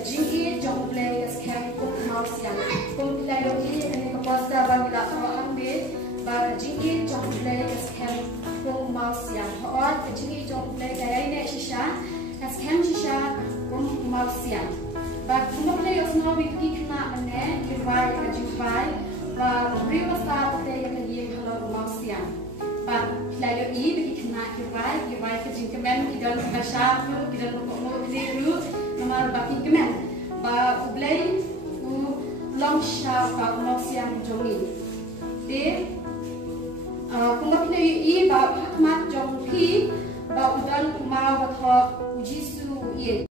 kajing jong play as camp kung mouse yang kung play lo ini kapasta bang ila orang be ba kajing jong play as camp kung mouse yang or kajing jong play kaya ini shisha as camp shisha kung mouse yang ba kung play os no bi kina ane kibai kajing bai ba riwa sa play kajing hello mouse yang ba play lo bi kina kibai kajing kemen kidan kasha kidan mo liru nomor baki kemen ba ublay u long sha ba mouse yang jongi de kung bakit i ba mat jong pi ba udan ma ba tho jisu ye